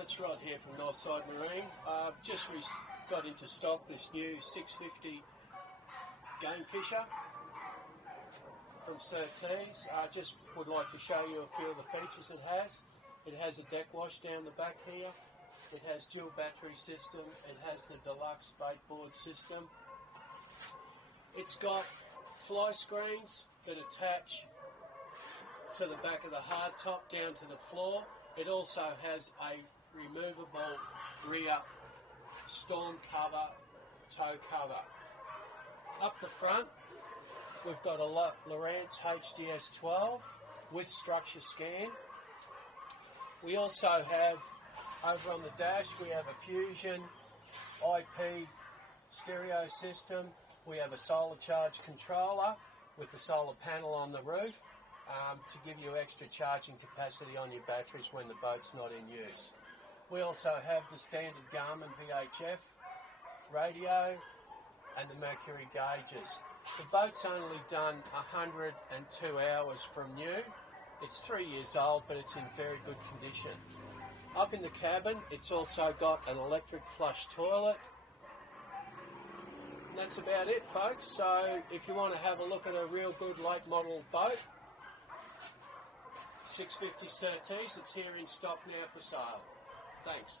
it's Rod here from Northside Marine. Just got into stock this new 650 Game Fisher from Surtees. I just would like to show you a few of the features it has. It has a deck wash down the back here. It has dual battery system. It has the Deluxe baitboard system. It's got fly screens that attach to the back of the hardtop down to the floor. It also has a removable rear storm cover, tow cover. Up the front, we've got a Lowrance HDS 12 with structure scan. We also have, over on the dash, we have a Fusion IP stereo system. We have a solar charge controller with the solar panel on the roof to give you extra charging capacity on your batteries when the boat's not in use. We also have the standard Garmin VHF radio and the Mercury gauges. The boat's only done 102 hours from new. It's 3 years old, but it's in very good condition. Up in the cabin, it's also got an electric flush toilet. And that's about it, folks. So if you want to have a look at a real good late model boat, 650 Surtees, it's here in stock now for sale. Thanks.